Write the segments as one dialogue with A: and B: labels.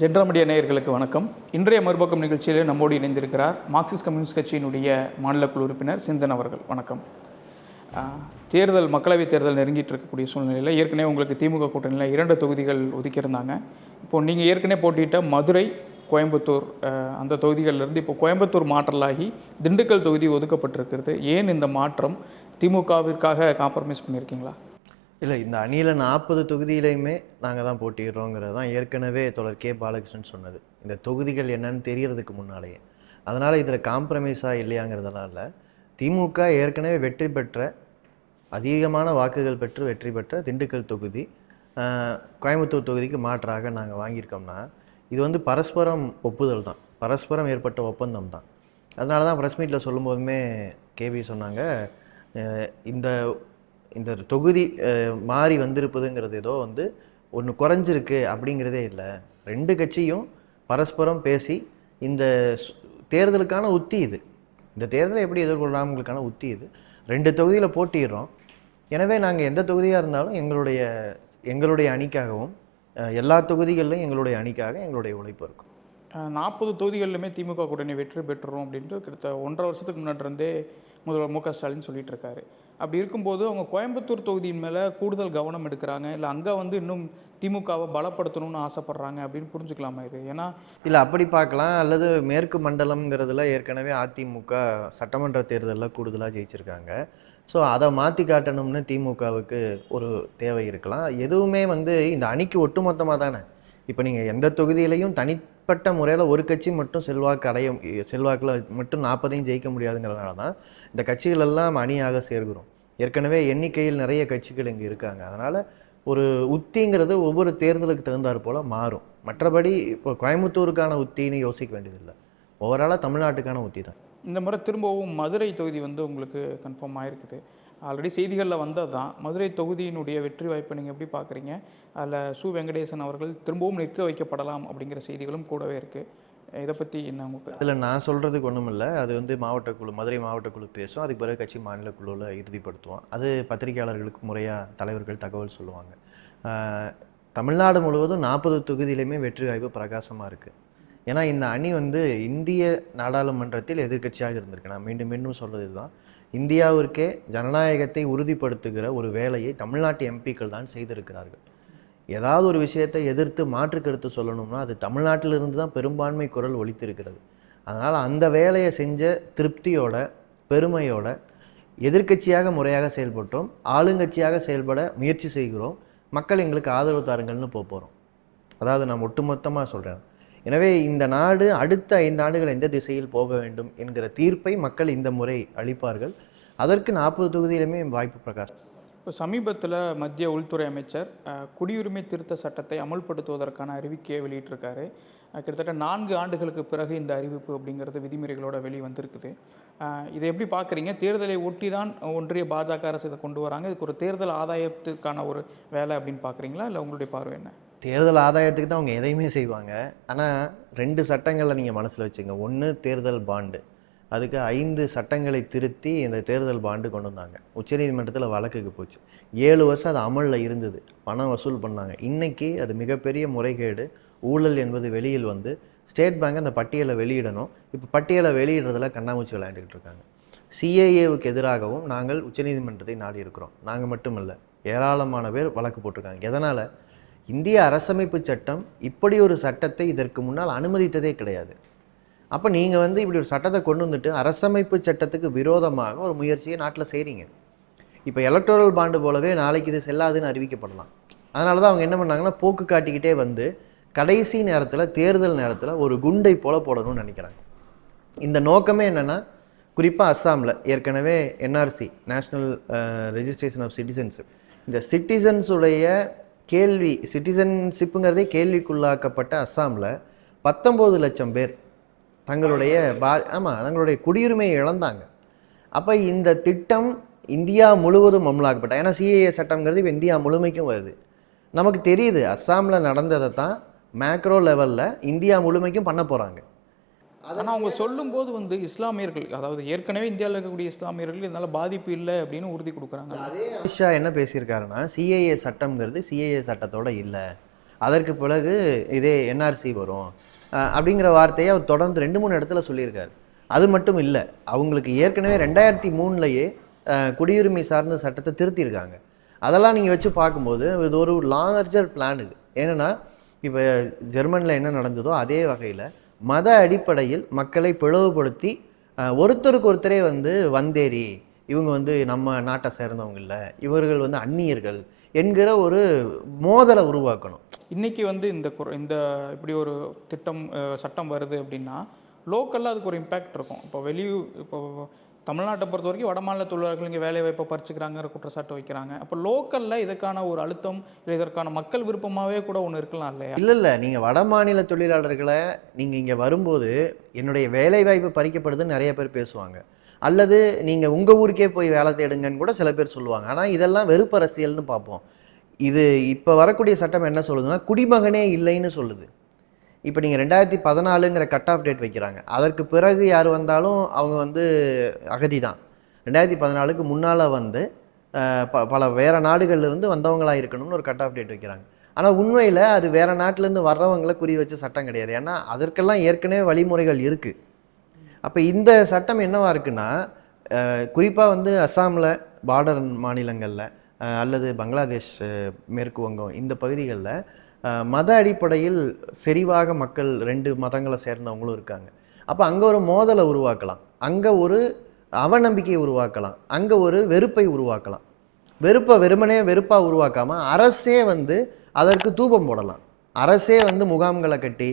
A: ஜென்ராமடிய நேயர்களுக்கு வணக்கம். இன்றைய மறுபக்கம் நிகழ்ச்சியில் நம்மோடு இணைந்திருக்கிறார் மார்க்சிஸ்ட் கம்யூனிஸ்ட் கட்சியினுடைய மாநில குழு உறுப்பினர் சிந்தன் அவர்கள். வணக்கம். தேர்தல் மக்களவைத் தேர்தல் நெருங்கிட்டு இருக்கக்கூடிய சூழ்நிலையில் ஏற்கனவே உங்களுக்கு திமுக கூட்டணியில் இரண்டு தொகுதிகள் ஒதுக்கியிருந்தாங்க. இப்போ நீங்கள் ஏற்கனவே போட்டியிட்ட மதுரை கோயம்புத்தூர் அந்த தொகுதிகளிலிருந்து இப்போ கோயம்புத்தூர் மாற்றலாகி திண்டுக்கல் தொகுதி ஒதுக்கப்பட்டிருக்கிறது. ஏன் இந்த மாற்றம் திமுகவிற்காக காம்ப்ரமைஸ் பண்ணியிருக்கீங்களா?
B: இல்லை இந்த அணியில் நாற்பது தொகுதியிலையுமே நாங்கள் தான் போட்டிடுறோங்கிறது தான் ஏற்கனவே தொடர் கே. பாலகிருஷ்ணன் சொன்னது. இந்த தொகுதிகள் என்னன்னு தெரியறதுக்கு முன்னாலேயே. அதனால் இதில் காம்ப்ரமைஸாக இல்லையாங்கிறதுனால திமுக ஏற்கனவே வெற்றி பெற்ற அதிகமான வாக்குகள் பெற்று வெற்றி பெற்ற திண்டுக்கல் தொகுதி கோயம்புத்தூர் தொகுதிக்கு மாற்றாக நாங்கள் வாங்கியிருக்கோம்னா இது வந்து பரஸ்பரம் ஒப்புதல் தான். பரஸ்பரம் ஏற்பட்ட ஒப்பந்தம் தான். அதனால தான் ப்ரெஸ் மீட்டில் சொல்லும்போதுமே கேபி சொன்னாங்க இந்த இந்த தொகுதி மாறி வந்திருப்பதுங்கிறது ஏதோ வந்து ஒன்று குறைஞ்சிருக்கு அப்படிங்கிறதே இல்லை. ரெண்டு கட்சியும் பரஸ்பரம் பேசி இந்த தேர்தலுக்கான உத்தி இது. இந்த தேர்தலை எப்படி எதிர்கொள்ளாமங்களுக்கான உத்தி இது. ரெண்டு தொகுதியில் போட்டிடுறோம் எனவே நாங்கள் எந்த தொகுதியாக இருந்தாலும் எங்களுடைய எங்களுடைய அணிக்காகவும் எல்லா தொகுதிகளிலும் எங்களுடைய அணிக்காக எங்களுடைய உழைப்பு இருக்கும்.
A: நாற்பது தொகுதிகளிலுமே திமுக கூட்டணி வெற்றி பெற்றுரும் அப்படின்ட்டு கிட்டத்தட்ட ஒன்றரை வருஷத்துக்கு முன்னாடி இருந்தே முதல்வர் மு க ஸ்டாலின் சொல்லிட்டு இருக்காரு அப்படி இருக்கும்போது அவங்க கோயம்புத்தூர் தொகுதியின் மேலே கூடுதல் கவனம் எடுக்கிறாங்க. இல்லை அங்கே வந்து இன்னும் திமுகவை பலப்படுத்தணும்னு ஆசைப்படுறாங்க அப்படின்னு புரிஞ்சுக்கலாமா இது? ஏன்னா
B: இல்லை அப்படி பார்க்கலாம். அல்லது மேற்கு மண்டலம்ங்கிறதுல ஏற்கனவே அதிமுக சட்டமன்ற தேர்தலில் கூடுதலாக ஜெயிச்சிருக்காங்க. ஸோ அதை மாற்றி காட்டணும்னு திமுகவுக்கு ஒரு தேவை இருக்கலாம். எதுவுமே வந்து இந்த அணிக்கு ஒட்டுமொத்தமாக தானே? இப்போ நீங்கள் எந்த தொகுதியிலையும் தனி தனிப்பட்ட முறையில் ஒரு கட்சி மட்டும் செல்வாக்கு அடைய செல்வாக்கில் மட்டும் நாற்பதையும் ஜெயிக்க முடியாதுங்கிறதுனால தான் இந்த கட்சிகள் எல்லாம் அணியாக சேர்கிறோம். ஏற்கனவே எண்ணிக்கையில் நிறைய கட்சிகள் இங்கே இருக்காங்க. அதனால் ஒரு உத்திங்கிறது ஒவ்வொரு தேர்தலுக்கு தகுந்தாற் போல் மாறும். மற்றபடி இப்போ கோயம்புத்தூருக்கான உத்தின்னு யோசிக்க வேண்டியதில்லை. ஓவராலாக தமிழ்நாட்டுக்கான உத்தி தான்
A: இந்த முறை திரும்பவும் மதுரை தொகுதி வந்து உங்களுக்கு கன்ஃபார்ம் ஆயிருக்குது. ஆல்ரெடி செய்திகளில் வந்தது தான். மதுரை தொகுதியினுடைய வெற்றி வாய்ப்பை நீங்கள் எப்படி பார்க்குறீங்க? அதில் சு. வெங்கடேசன் அவர்கள் திரும்பவும் நிற்க வைக்கப்படலாம் அப்படிங்கிற செய்திகளும் கூடவே இருக்குது இதை பற்றி என்ன உங்களுக்கு?
B: அதில் நான் சொல்கிறதுக்கு ஒன்றும் இல்லை அது வந்து மாவட்ட குழு மதுரை மாவட்ட குழு பேசும். அதுக்கு பிறகு கட்சி மாநில குழுவில் இறுதிப்படுத்துவோம். அது பத்திரிகையாளர்களுக்கு முறையாக தலைவர்கள் தகவல் சொல்லுவாங்க. தமிழ்நாடு முழுவதும் நாற்பது தொகுதியிலையுமே வெற்றி வாய்ப்பு பிரகாசமாக இருக்குது ஏன்னா இந்த அணி வந்து இந்திய நாடாளுமன்றத்தில் எதிர்க்கட்சியாக இருந்திருக்கு. நான் மீண்டும் மீண்டும் சொல்கிறது தான் இந்தியாவிற்கே ஜனநாயகத்தை உறுதிப்படுத்துகிற ஒரு வேலையை தமிழ்நாட்டு எம்பிக்கள் தான் செய்திருக்கிறார்கள். ஏதாவது ஒரு விஷயத்தை எதிர்த்து மாற்று கருத்து சொல்லணும்னா அது தமிழ்நாட்டிலிருந்து தான் பெரும்பான்மை குரல் ஒழித்திருக்கிறது அதனால் அந்த வேலையை செஞ்ச திருப்தியோட பெருமையோட எதிர்க்கட்சியாக முறையாக செயல்பட்டோம். ஆளுங்கட்சியாக செயல்பட முயற்சி செய்கிறோம். மக்கள் எங்களுக்கு ஆதரவு தாருங்கள்னு போக போகிறோம் அதாவது நான் ஒட்டுமொத்தமாக சொல்கிறேன் எனவே இந்த நாடு அடுத்த ஐந்து ஆண்டுகள் எந்த திசையில் போக வேண்டும் என்கிற தீர்ப்பை மக்கள் இந்த முறை அளிப்பார்கள். அதற்கு நாற்பது தொகுதியிலுமே வாய்ப்பு பிரகாஷ்.
A: இப்போ சமீபத்தில் மத்திய உள்துறை அமைச்சர் குடியுரிமை திருத்த சட்டத்தை அமல்படுத்துவதற்கான அறிவிக்கையை வெளியிட்டிருக்காரு. கிட்டத்தட்ட நான்கு ஆண்டுகளுக்கு பிறகு இந்த அறிவிப்பு அப்படிங்கிறது விதிமுறைகளோட வெளி வந்திருக்குது. இதை எப்படி பார்க்குறீங்க தேர்தலை ஒட்டி தான் ஒன்றிய பாஜக அரசு இதை கொண்டு வராங்க. இதுக்கு ஒரு தேர்தல் ஆதாயத்துக்கான ஒரு வேலை அப்படின்னு பார்க்குறீங்களா இல்லை உங்களுடைய பார்வை என்ன?
B: தேர்தல் ஆதாயத்துக்கு தான் அவங்க எதையுமே செய்வாங்க. ஆனால் ரெண்டு சட்டங்களை நீங்கள் மனசில் வச்சுங்க. ஒன்று தேர்தல் பாண்டு. அதுக்கு ஐந்து சட்டங்களை திருத்தி இந்த தேர்தல் பாண்டு கொண்டு வந்தாங்க. உச்சநீதிமன்றத்தில் வழக்குக்கு போச்சு. ஏழு வருஷம் அது அமலில் இருந்தது. பணம் வசூல் பண்ணாங்க. இன்றைக்கி அது மிகப்பெரிய முறைகேடு. ஊழல் என்பது வெளியில் வந்து ஸ்டேட் பேங்க் அந்த பட்டியலை வெளியிடணும். இப்போ பட்டியலை வெளியிடுறதுல கண்ணாமூச்சி விளையாண்டுக்கிட்டு இருக்காங்க. சிஏஏவுக்கு எதிராகவும் நாங்கள் உச்சநீதிமன்றத்தை நாடி இருக்கிறோம். நாங்கள் மட்டுமல்ல. ஏராளமான பேர் வழக்கு போட்டிருக்காங்க. எதனால்? இந்திய அரசமைப்பு சட்டம் இப்படி ஒரு சட்டத்தை இதற்கு முன்னால் அனுமதித்ததே கிடையாது. அப்போ நீங்கள் வந்து இப்படி ஒரு சட்டத்தை கொண்டு வந்துட்டு அரசமைப்பு சட்டத்துக்கு விரோதமாக ஒரு முயற்சியை நாட்டில் செய்கிறீங்க இப்போ எலக்ட்ரல் பாண்டு போலவே நாளைக்கு இது செல்லாதுன்னு அறிவிக்கப்படலாம். அதனால தான் அவங்க என்ன பண்ணாங்கன்னா போக்கு காட்டிக்கிட்டே வந்து கடைசி நேரத்தில் தேர்தல் நேரத்தில் ஒரு குண்டை போல போடணும்னு நினைக்கிறாங்க. இந்த நோக்கமே என்னென்னா குறிப்பாக அஸ்ஸாமில் ஏற்கனவே NRC national registration of citizens இந்த சிட்டிசன்ஸுடைய கேள்வி சிட்டிசன்ஷிப்புங்கிறதே கேள்விக்குள்ளாக்கப்பட்ட அஸ்ஸாமில் பத்தொம்போது லட்சம் பேர் தங்களுடைய பா ஆமாம் தங்களுடைய குடியுரிமையை இழந்தாங்க. அப்போ இந்த திட்டம் இந்தியா முழுவதும் அமலாக்கப்பட்ட ஏன்னா சிஏஏ சட்டம்ங்கிறது இப்போ இந்தியா முழுமைக்கும் வருது. நமக்கு தெரியுது அஸ்ஸாமில் நடந்ததை தான் மேக்ரோ லெவலில் இந்தியா முழுமைக்கும் பண்ண போகிறாங்க
A: ஆனால் அவங்க சொல்லும்போது வந்து இஸ்லாமியர்கள் அதாவது ஏற்கனவே இந்தியாவில் இருக்கக்கூடிய இஸ்லாமியர்கள் இதனால் பாதிப்பு இல்லை அப்படின்னு உறுதி கொடுக்குறாங்க.
B: அமித்ஷா என்ன பேசியிருக்காருன்னா சிஏஏ சட்டம்ங்கிறது சிஏஏ சட்டத்தோட இல்லை. அதற்கு பிறகு இதே என்ஆர்சி வரும். அப்படிங்கிற வார்த்தையை அவர் தொடர்ந்து ரெண்டு மூணு இடத்துல சொல்லியிருக்காரு. அது மட்டும் இல்லை அவங்களுக்கு ஏற்கனவே ரெண்டாயிரத்தி மூணுலையே குடியுரிமை சார்ந்த சட்டத்தை திருத்தியிருக்காங்க. அதெல்லாம் நீங்கள் வச்சு பார்க்கும்போது இது ஒரு லார்ஜர் பிளான் இது. ஏன்னா இப்போ ஜெர்மனியில் என்ன நடந்ததோ அதே வகையில் மத அடிப்படையில் மக்களை பிளவுபடுத்தி ஒருத்தருக்கு ஒருத்தரே வந்து வந்தேரி இவங்க வந்து நம்ம நாட்டை சேர்ந்தவங்க இல்லை இவர்கள் வந்து அந்நியர்கள் என்கிற ஒரு மோதலை உருவாக்கணும்.
A: இன்றைக்கி வந்து இந்த குற இந்த இப்படி ஒரு திட்டம் சட்டம் வருது அப்படின்னா லோக்கலில் அதுக்கு ஒரு இம்பேக்ட் இருக்கும். இப்போ வெளியூர் இப்போ தமிழ்நாட்டை பொறுத்த வரைக்கும் வடமாநில தொழிலாளர்கள் இங்கே வேலைவாய்ப்பை பறிச்சுக்கிறாங்கிற குற்றச்சாட்டு வைக்கிறாங்க. அப்போ லோக்கலில் இதுக்கான ஒரு அழுத்தம் இல்லை இதற்கான மக்கள் விருப்பமாகவே கூட ஒன்று இருக்கலாம் இல்லையா?
B: இல்லை இல்லை. நீங்கள் வட மாநில தொழிலாளர்களை நீங்கள் இங்கே வரும்போது என்னுடைய வேலைவாய்ப்பு பறிக்கப்படுதுன்னு நிறைய பேர் பேசுவாங்க. அல்லது நீங்கள் உங்கள் ஊருக்கே போய் வேலை தேடுங்கன்னு கூட சில பேர் சொல்லுவாங்க. ஆனால் இதெல்லாம் வெறுப்பு அரசியல்னு பார்ப்போம். இது இப்போ வரக்கூடிய சட்டம் என்ன சொல்லுதுன்னா குடிமகனே இல்லைன்னு சொல்லுது. இப்போ நீங்கள் ரெண்டாயிரத்தி பதினாலுங்கிற கட் ஆஃப் டேட் வைக்கிறாங்க. அதற்கு பிறகு யார் வந்தாலும் அவங்க வந்து அகதி தான் ரெண்டாயிரத்தி பதினாலுக்கு முன்னால் வந்து ப பல வேறு நாடுகள்லேருந்து வந்தவங்களாக இருக்கணும்னு ஒரு கட் ஆஃப் டேட் வைக்கிறாங்க. ஆனால் உண்மையில் அது வேறு நாட்டிலேருந்து வர்றவங்கள குறி வச்ச சட்டம் கிடையாது. ஏன்னா அதற்கெல்லாம் ஏற்கனவே வழிமுறைகள் இருக்குது அப்போ இந்த சட்டம் என்னவாக இருக்குன்னா குறிப்பாக வந்து அஸ்ஸாமில் பார்டர் மாநிலங்களில் அல்லது பங்களாதேஷ் மேற்கு வங்கம் இந்த பகுதிகளில் மத அடிப்படையில் செறிவாக மக்கள் ரெண்டு மதங்களை சேர்ந்தவங்களும் இருக்காங்க. அப்போ அங்கே ஒரு மோதலை உருவாக்கலாம். அங்கே ஒரு அவநம்பிக்கையை உருவாக்கலாம். அங்கே ஒரு வெறுப்பை உருவாக்கலாம். வெறுப்பை வெறுமனே வெறுப்பாக உருவாக்காமல் அரசே வந்து அதற்கு தூபம் போடலாம். அரசே வந்து முகாம்களை கட்டி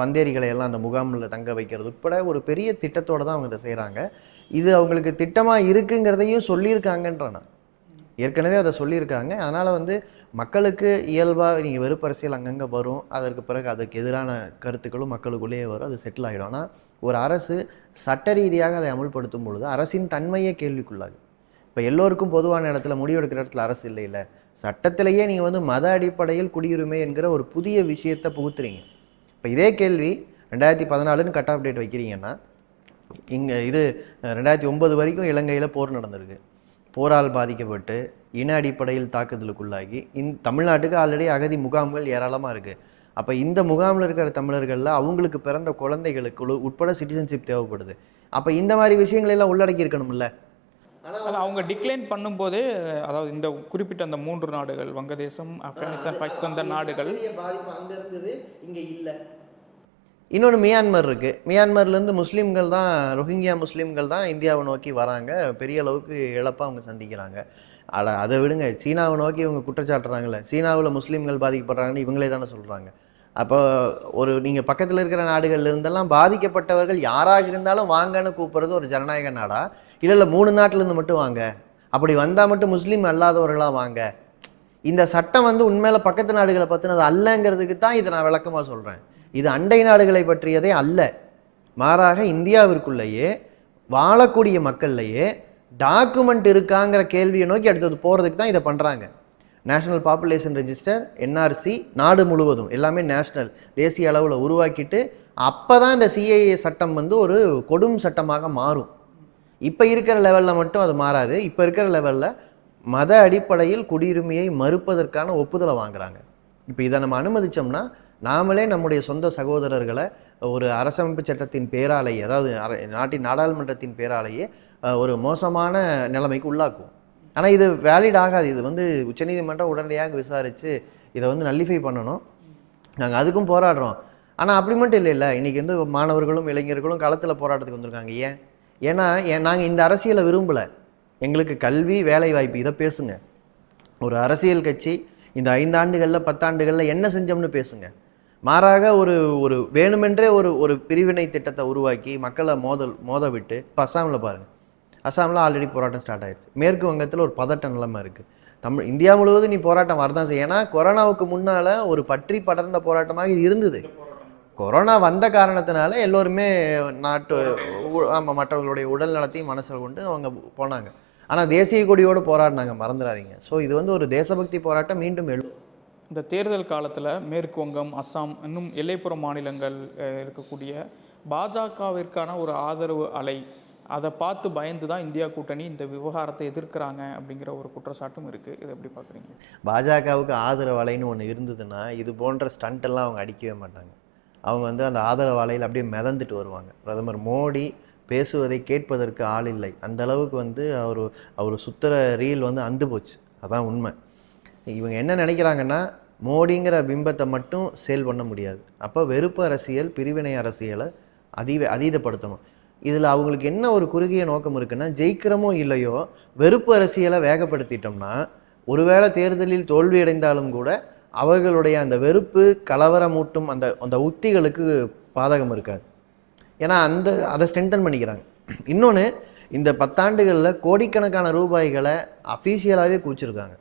B: வந்தேரிகளை எல்லாம் அந்த முகாமில் தங்க வைக்கிறது உட்பட ஒரு பெரிய திட்டத்தோடு தான் அவங்க இதை செய்கிறாங்க இது அவங்களுக்கு திட்டமாக இருக்குங்கிறதையும் சொல்லியிருக்காங்கன்ற நான் ஏற்கனவே அதை சொல்லியிருக்காங்க. அதனால் வந்து மக்களுக்கு இயல்பாக நீங்கள் வெறுப்பு அரசியல் அங்கங்கே வரும். அதற்கு பிறகு அதற்கு எதிரான கருத்துக்களும் மக்களுக்குள்ளேயே வரும். அது செட்டில் ஆகிடும். ஆனால் ஒரு அரசு சட்ட ரீதியாக அதை அமுல்படுத்தும் பொழுது அரசின் தன்மையே கேள்விக்குள்ளாது. இப்போ எல்லோருக்கும் பொதுவான இடத்துல முடிவெடுக்கிற இடத்துல அரசு இல்லை இல்லை சட்டத்திலேயே நீங்கள் வந்து மத அடிப்படையில் குடியுரிமை என்கிற ஒரு புதிய விஷயத்தை புகுத்துறீங்க. இப்போ இதே கேள்வி ரெண்டாயிரத்தி பதினாலுன்னு கட் ஆஃப் டேட் வைக்கிறீங்கன்னா இங்கே இது ரெண்டாயிரத்தி ஒம்பது வரைக்கும் இலங்கையில் போர் நடந்திருக்கு. போரால் பாதிக்கப்பட்டு இன அடிப்படையில் தாக்குதலுக்குள்ளாகி இந் தமிழ்நாட்டுக்கு ஆல்ரெடி அகதி முகாம்கள் ஏராளமாக இருக்குது அப்போ இந்த முகாமில் இருக்கிற தமிழர்களில் அவங்களுக்கு பிறந்த குழந்தைகளுக்கு உட்பட சிட்டிசன்ஷிப் தேவைப்படுது. அப்போ இந்த மாதிரி விஷயங்களை எல்லாம் உள்ளடக்கி இருக்கணும்ல?
A: அது அவங்க டிக்ளைன் பண்ணும்போதே அதாவது இந்த குறிப்பிட்ட அந்த மூன்று நாடுகள் வங்கதேசம் ஆப்கானிஸ்தான் பாகிஸ்தான் இந்த நாடுகள்.
B: அங்கே இருந்தது இங்கே இல்லை. இன்னொன்று மியான்மர் இருக்குது மியான்மர்லேருந்து முஸ்லீம்கள் தான் ரோஹிங்கியா முஸ்லீம்கள் தான் இந்தியாவை நோக்கி வராங்க. பெரிய அளவுக்கு இழப்பாக அவங்க சந்திக்கிறாங்க. அட அதை விடுங்க. சீனாவை நோக்கி இவங்க குற்றச்சாட்டுறாங்கல்ல. சீனாவில் முஸ்லீம்கள் பாதிக்கப்படுறாங்கன்னு இவங்களே தானே சொல்கிறாங்க அப்போ ஒரு நீங்கள் பக்கத்தில் இருக்கிற நாடுகள்ல இருந்தெல்லாம் பாதிக்கப்பட்டவர்கள் யாராக இருந்தாலும் வாங்கன்னு கூப்பிட்றது ஒரு ஜனநாயக நாடா? இல்லை இல்லை மூணு நாட்டிலேருந்து மட்டும் வாங்க. அப்படி வந்தால் மட்டும் முஸ்லீம் அல்லாதவர்களாக வாங்க. இந்த சட்டம் வந்து உண்மையில பக்கத்து நாடுகளை பற்றினது அல்லங்கிறதுக்கு தான் இதை நான் விளக்கமாக சொல்கிறேன் இது அண்டை நாடுகளை பற்றியதே அல்ல. மாறாக இந்தியாவிற்குள்ளேயே வாழக்கூடிய மக்கள்லையே டாக்குமெண்ட் இருக்காங்கிற கேள்வியை நோக்கி அடுத்தது போகிறதுக்கு தான் இதை பண்ணுறாங்க நேஷனல் பாப்புலேஷன் ரெஜிஸ்டர் என்ஆர்சி நாடு முழுவதும் எல்லாமே நேஷ்னல் தேசிய அளவில் உருவாக்கிட்டு அப்போ தான் இந்த சிஏஏ சட்டம் வந்து ஒரு கொடும் சட்டமாக மாறும். இப்போ இருக்கிற லெவலில் மட்டும் அது மாறாது. இப்போ இருக்கிற லெவலில் மத அடிப்படையில் குடியுரிமையை மறுப்பதற்கான ஒப்புதலை வாங்குறாங்க. இப்போ இதை நம்ம அனுமதித்தோம்னா நாமளே நம்முடைய சொந்த சகோதரர்களை ஒரு அரசமைப்பு சட்டத்தின் பேராலேயே அதாவது அர- நாட்டின் நாடாளுமன்றத்தின் பேராலேயே ஒரு மோசமான நிலைமைக்கு உள்ளாக்கும். ஆனால் இது வேலிட் ஆகாது. இது வந்து உச்சநீதிமன்றம் உடனடியாக விசாரித்து இதை வந்து நல்லிஃபை பண்ணணும். நாங்கள் அதுக்கும் போராடுறோம். ஆனால் அப்படி மட்டும் இல்லை இல்லை. இன்றைக்கி வந்து மாணவர்களும் இளைஞர்களும் களத்தில் போராட்டத்துக்கு வந்திருக்காங்க. ஏன்? ஏன்னா ஏன் நாங்கள் இந்த அரசியலை விரும்பலை. எங்களுக்கு கல்வி வேலை வாய்ப்பு இதை பேசுங்க. ஒரு அரசியல் கட்சி இந்த ஐந்தாண்டுகளில் பத்தாண்டுகளில் என்ன செஞ்சோம்னு பேசுங்கள் மாறாக ஒரு ஒரு வேணுமென்றே ஒரு ஒரு பிரிவினை திட்டத்தை உருவாக்கி மக்களை மோதல் மோத விட்டு இப்போ அஸ்ஸாமில் பாருங்கள் அஸ்ஸாமில் ஆல்ரெடி போராட்டம் ஸ்டார்ட் ஆயிடுச்சு மேற்கு வங்கத்தில் ஒரு பதட்ட நிலைமை இருக்குது தமிழ் இந்தியா முழுவதும் நீ போராட்டம் வரதான் செய்யும். ஏன்னா கொரோனாவுக்கு முன்னால் ஒரு பற்றி படர்ந்த போராட்டமாக இது இருந்தது. கொரோனா வந்த காரணத்தினால எல்லோருமே நாட்டு ஆமாம் மற்றவர்களுடைய உடல் நலத்தையும் மனசில் கொண்டு அவங்க போனாங்க. ஆனால் தேசிய கொடியோடு போராடினாங்க. மறந்துடாதீங்க. ஸோ இது வந்து ஒரு தேசபக்தி போராட்டம். மீண்டும் எழும்
A: இந்த தேர்தல் காலத்தில் மேற்கு வங்கம் அஸ்ஸாம் இன்னும் எல்லைப்புற மாநிலங்கள் இருக்கக்கூடிய பாஜகவிற்கான ஒரு ஆதரவு அலை அதை பார்த்து பயந்து தான் இந்தியா கூட்டணி இந்த விவகாரத்தை எதிர்க்கிறாங்க அப்படிங்கிற ஒரு குற்றச்சாட்டும் இருக்குது இதை எப்படி பார்க்குறீங்க
B: பாஜகவுக்கு ஆதரவு அலைன்னு ஒன்று இருந்ததுன்னா இது போன்ற ஸ்டண்ட் எல்லாம் அவங்க அடிக்கவே மாட்டாங்க. அவங்க வந்து அந்த ஆதரவு அலையில் அப்படியே மிதந்துட்டு வருவாங்க. பிரதமர் மோடி பேசுவதை கேட்பதற்கு ஆள் இல்லை. அந்த அளவுக்கு வந்து அவர் அவர் சுத்துற ரீல் வந்து அந்து போச்சு. அதான் உண்மை. இவங்க என்ன நினைக்கிறாங்கன்னா மோடிங்கிற பிம்பத்தை மட்டும் சேல் பண்ண முடியாது. அப்போ வெறுப்பு அரசியல் பிரிவினை அரசியலை அதி அதீதப்படுத்தணும். இதில் அவங்களுக்கு என்ன ஒரு குறுகிய நோக்கம் இருக்குன்னா ஜெயிக்கிறமோ இல்லையோ வெறுப்பு அரசியலை வேகப்படுத்திட்டோம்னா ஒருவேளை தேர்தலில் தோல்வியடைந்தாலும் கூட அவர்களுடைய அந்த வெறுப்பு கலவரமூட்டும் அந்த அந்த உத்திகளுக்கு பாதகம் இருக்காது. ஏன்னா அந்த அதை ஸ்ட்ரென்தன் பண்ணிக்கிறாங்க. இன்னொன்று இந்த பத்தாண்டுகளில் கோடிக்கணக்கான ரூபாய்களை அஃபீஷியலாகவே கூச்சிருக்காங்க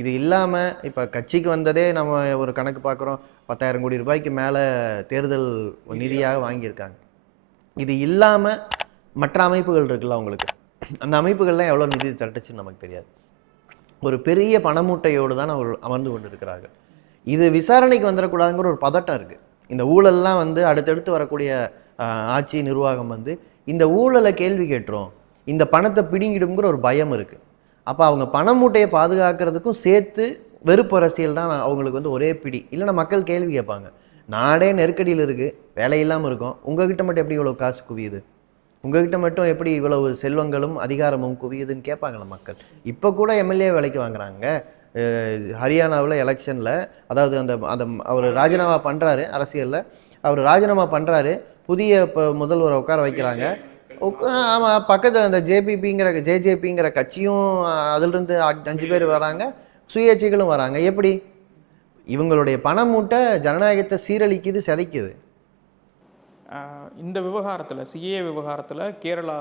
B: இது இல்லாமல் இப்போ கட்சிக்கு வந்ததே நம்ம ஒரு கணக்கு பார்க்குறோம் பத்தாயிரம் கோடி ரூபாய்க்கு மேலே தேர்தல் நிதியாக வாங்கியிருக்காங்க. இது இல்லாமல் மற்ற அமைப்புகள் இருக்குல்ல அவங்களுக்கு அந்த அமைப்புகள்லாம் எவ்வளோ நிதி திரட்டுச்சுன்னு நமக்கு தெரியாது. ஒரு பெரிய பணமூட்டையோடு தான் அவர் அமர்ந்து கொண்டிருக்கிறார்கள். இது விசாரணைக்கு வந்துடக்கூடாதுங்கிற ஒரு பதட்டம் இருக்குது இந்த ஊழல்லாம் வந்து அடுத்தடுத்து வரக்கூடிய ஆட்சி நிர்வாகம் வந்து இந்த ஊழலை கேள்வி கேட்டுரும். இந்த பணத்தை பிடுங்கிடுங்கிற ஒரு பயம் இருக்குது அப்போ அவங்க பண மூட்டையை பாதுகாக்கிறதுக்கும் சேர்த்து வெறுப்பு அரசியல் தான் அவங்களுக்கு வந்து ஒரே பிடி. இல்லைன்னா மக்கள் கேள்வி கேட்பாங்க. நாடே நெருக்கடியில் இருக்குது வேலை இல்லாமல் இருக்கும். உங்ககிட்ட மட்டும் எப்படி இவ்வளோ காசு குவியுது? உங்ககிட்ட மட்டும் எப்படி இவ்வளவு செல்வங்களும் அதிகாரமும் குவியுதுன்னு கேட்பாங்களா மக்கள். இப்போ கூட எம்எல்ஏ வேலைக்கு வாங்குறாங்க. ஹரியானாவில் எலெக்ஷனில் அதாவது அந்த அந்த அவர் ராஜினாமா பண்ணுறாரு அரசியலில். அவர் ராஜினாமா பண்ணுறாரு புதிய இப்போ முதல்வரை உட்கார வைக்கிறாங்க. ஆமாம் பக்கத்தில் அந்த ஜேபிபிங்கிற ஜேஜேபிங்கிற கட்சியும் அதிலிருந்து அஞ்சு பேர் வராங்க. சுயேட்சைகளும் வராங்க. எப்படி? இவங்களுடைய பண மூட்டை ஜனநாயகத்தை சீரழிக்குது சிதைக்குது.
A: இந்த விவகாரத்தில் சிஏ விவகாரத்தில் கேரளா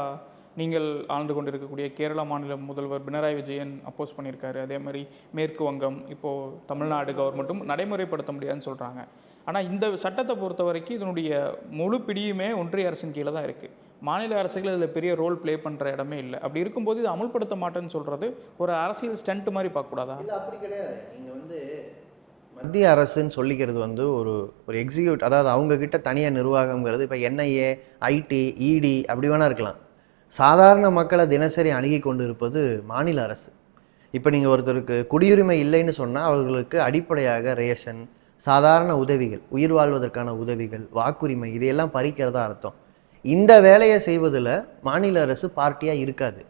A: நீங்கள் ஆழ்ந்து கொண்டிருக்கக்கூடிய கேரளா மாநில முதல்வர் பினராயி விஜயன் அப்போஸ் பண்ணியிருக்காரு. அதே மாதிரி மேற்கு வங்கம் இப்போது தமிழ்நாடு கவர்மெண்ட்டும் நடைமுறைப்படுத்த முடியாதுன்னு சொல்கிறாங்க ஆனால் இந்த சட்டத்தை பொறுத்த வரைக்கும் இதனுடைய முழு பிடியுமே ஒன்றிய அரசின் கீழே தான் இருக்குது மாநில அரசுகள் இதில் பெரிய ரோல் ப்ளே பண்ணுற இடமே இல்லை. அப்படி இருக்கும்போது இது அமல்படுத்த மாட்டேன்னு சொல்கிறது ஒரு அரசியல் ஸ்டண்ட் மாதிரி பார்க்கக்கூடாதா?
B: இல்லை அப்படி கிடையாது. நீங்கள் வந்து மத்திய அரசுன்னு சொல்லிக்கிறது வந்து ஒரு ஒரு எக்ஸிக்யூட் அதாவது அவங்கக்கிட்ட தனியாக நிர்வாகம்ங்கிறது இப்போ என்ஐஏ ஐடி இடி அப்படி வேணா இருக்கலாம். சாதாரண மக்களை தினசரி அணுகி கொண்டு இருப்பது மாநில அரசு. இப்போ நீங்கள் ஒருத்தருக்கு குடியுரிமை இல்லைன்னு சொன்னால் அவர்களுக்கு அடிப்படையாக ரேஷன் சாதாரண உதவிகள் உயிர் வாழ்வதற்கான உதவிகள் வாக்குரிமை இதையெல்லாம் பறிக்கிறதா அர்த்தம். இந்த வேலையை செய்வதில் மாநில அரசு பார்ட்டியாக இருக்காது.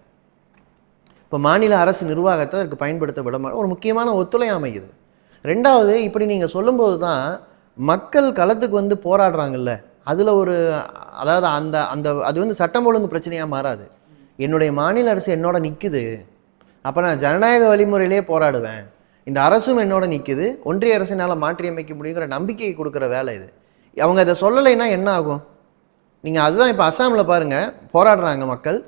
B: இப்போ மாநில அரசு நிர்வாகத்தை அதற்கு பயன்படுத்த விட ஒரு முக்கியமான ஒத்துழையாமை இது. ரெண்டாவது இப்படி நீங்கள் சொல்லும்போது தான் மக்கள் களத்துக்கு வந்து போராடுறாங்கல்ல. அதில் ஒரு அதாவது அந்த அந்த அது வந்து சட்டம் ஒழுங்கு பிரச்சனையாக மாறாது. என்னுடைய மாநில அரசு என்னோட நிற்குது அப்போ நான் ஜனநாயக வழிமுறையிலே போராடுவேன். இந்த அரசும் என்னோட நிற்குது ஒன்றிய அரசினால் மாற்றியமைக்க முடியுங்கிற நம்பிக்கையை கொடுக்குற வேலை இது. அவங்க அதை சொல்லலைன்னா என்ன ஆகும்? நீங்கள் அதுதான் இப்போ அஸ்ஸாமில் பாருங்கள் போராடுறாங்க மக்கள்.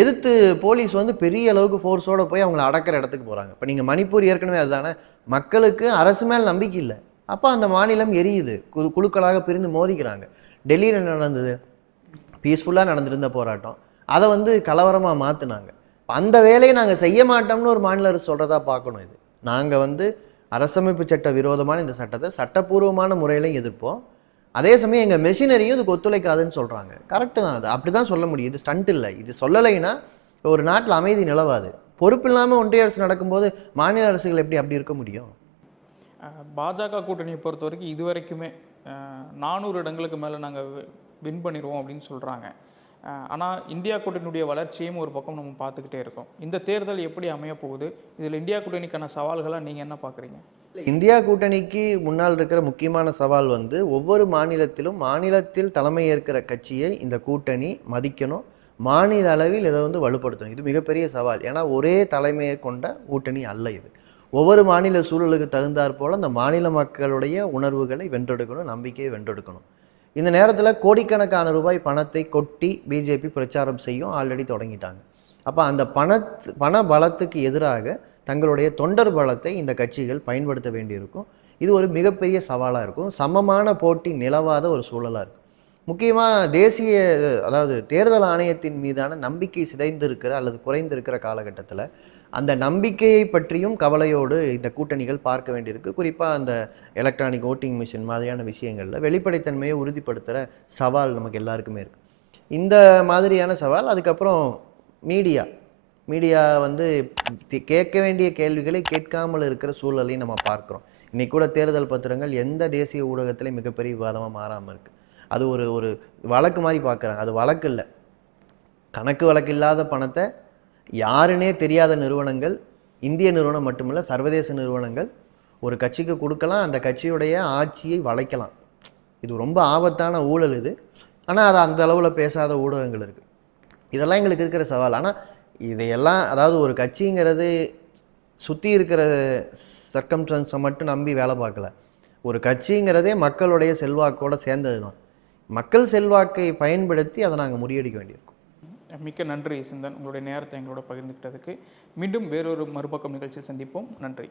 B: எதிர்த்து போலீஸ் வந்து பெரிய அளவுக்கு ஃபோர்ஸோடு போய் அவங்கள அடக்கிற இடத்துக்கு போகிறாங்க இப்போ நீங்கள் மணிப்பூர் ஏற்கனவே அதுதானே? மக்களுக்கு அரசு மேல் நம்பிக்கை இல்லை. அப்போ அந்த மாநிலம் எரியுது. குழு குழுக்களாக பிரிந்து மோதிக்கிறாங்க. டெல்லியில் என்ன நடந்தது? பீஸ்ஃபுல்லாக நடந்திருந்த போராட்டம். அதை வந்து கலவரமாக மாற்றினாங்க அந்த வேலையை நாங்கள் செய்ய மாட்டோம்னு ஒரு மாநில அரசு சொல்கிறதா பார்க்கணும் இது. நாங்கள் வந்து அரசமைப்பு சட்ட விரோதமான இந்த சட்டத்தை சட்டப்பூர்வமான முறையிலையும் எதிர்ப்போம். அதே சமயம் எங்கள் மெஷினரியும் இதுக்கு ஒத்துழைக்காதுன்னு சொல்கிறாங்க கரெக்டு தான் அது. அப்படி தான் சொல்ல முடியும். இது ஸ்டண்ட் இல்லை. இது சொல்லலைன்னா ஒரு நாட்டில் அமைதி நிலவாது. பொறுப்பு இல்லாமல் ஒன்றிய அரசு நடக்கும்போது மாநில அரசுகள் எப்படி அப்படி இருக்க முடியும்?
A: பாஜக கூட்டணியை பொறுத்த வரைக்கும் இது வரைக்குமே நானூறு இடங்களுக்கு மேலே நாங்கள் வின் பண்ணிடுவோம் அப்படின்னு சொல்கிறாங்க ஆனால் இந்தியா கூட்டணியுடைய வளர்ச்சியும் ஒரு பக்கம் நம்ம பார்த்துக்கிட்டே இருக்கோம். இந்த தேர்தல் எப்படி அமைய போகுது? இதில் இந்தியா கூட்டணிக்கான சவால்களாக நீங்கள் என்ன பார்க்குறீங்க?
B: இந்தியா கூட்டணிக்கு முன்னால் இருக்கிற முக்கியமான சவால் வந்து ஒவ்வொரு மாநிலத்திலும் மாநிலத்தில் தலைமை ஏற்கிற கட்சியை இந்த கூட்டணி மதிக்கணும். மாநில அளவில் இதை வந்து வலுப்படுத்தணும். இது மிகப்பெரிய சவால். ஏன்னா ஒரே தலைமையை கொண்ட கூட்டணி அல்ல இது. ஒவ்வொரு மாநில சூழலுக்கு தகுந்தாற் போல் அந்த மாநில மக்களுடைய உணர்வுகளை வென்றெடுக்கணும் நம்பிக்கையை வென்றெடுக்கணும். இந்த நேரத்தில் கோடிக்கணக்கான ரூபாய் பணத்தை கொட்டி பிஜேபி பிரச்சாரம் செய்யும் ஆல்ரெடி தொடங்கிட்டாங்க. அப்போ அந்த பணத் பண பலத்துக்கு எதிராக தங்களுடைய தொண்டர் பலத்தை இந்த கட்சிகள் பயன்படுத்த வேண்டியிருக்கும். இது ஒரு மிகப்பெரிய சவாலாக இருக்கும். சமமான போட்டி நிலவாத ஒரு சூழலாக இருக்கும். முக்கியமாக தேசிய அதாவது தேர்தல் ஆணையத்தின் மீதான நம்பிக்கை சிதைந்திருக்கிற அல்லது குறைந்திருக்கிற காலகட்டத்தில் அந்த நம்பிக்கையை பற்றியும் கவலையோடு இந்த கூட்டணிகள் பார்க்க வேண்டியிருக்கு. குறிப்பாக அந்த எலக்ட்ரானிக் ஓட்டிங் மிஷின் மாதிரியான விஷயங்களில் வெளிப்படைத்தன்மையை உறுதிப்படுத்துகிற சவால் நமக்கு எல்லாருக்குமே இருக்குது இந்த மாதிரியான சவால் அதுக்கப்புறம் மீடியா மீடியா வந்து கேட்க வேண்டிய கேள்விகளை கேட்காமல் இருக்கிற சூழலையும் நம்ம பார்க்குறோம். இன்றைக்கி கூட தேர்தல் பத்திரங்கள் எந்த தேசிய ஊடகத்திலையும் மிகப்பெரிய விவாதமாக மாறாமல் இருக்குது அது ஒரு ஒரு வழக்கு மாதிரி பார்க்குறாங்க. அது வழக்கு இல்லை. கணக்கு வழக்கு இல்லாத பணத்தை யாருன்னே தெரியாத நிறுவனங்கள் இந்திய நிறுவனம் மட்டுமல்ல சர்வதேச நிறுவனங்கள் ஒரு கட்சிக்கு கொடுக்கலாம் அந்த கட்சியுடைய ஆட்சியை வளைக்கலாம். இது ரொம்ப ஆபத்தான ஊழல் இது. ஆனால் அது அந்த அளவில் பேசாத ஊடகங்கள் இருக்குது இதெல்லாம் எங்களுக்கு இருக்கிற சவால். ஆனால் இதையெல்லாம் அதாவது ஒரு கட்சிங்கிறது சுற்றி இருக்கிற சர்க்கம்ஸ்டன்ஸை மட்டும் நம்பி வேலை பார்க்கல. ஒரு கட்சிங்கிறதே மக்களுடைய செல்வாக்கோட சேர்ந்தது தான் மக்கள் செல்வாக்கை பயன்படுத்தி அதை நாங்கள் முறியடிக்க வேண்டியிருக்கோம்
A: மிக்க நன்றி சிந்தன். உங்களுடைய நேரத்தை எங்களோட பகிர்ந்துக்கிட்டதுக்கு மீண்டும் வேறொரு மறுபக்கம் நிகழ்ச்சியில் சந்திப்போம். நன்றி.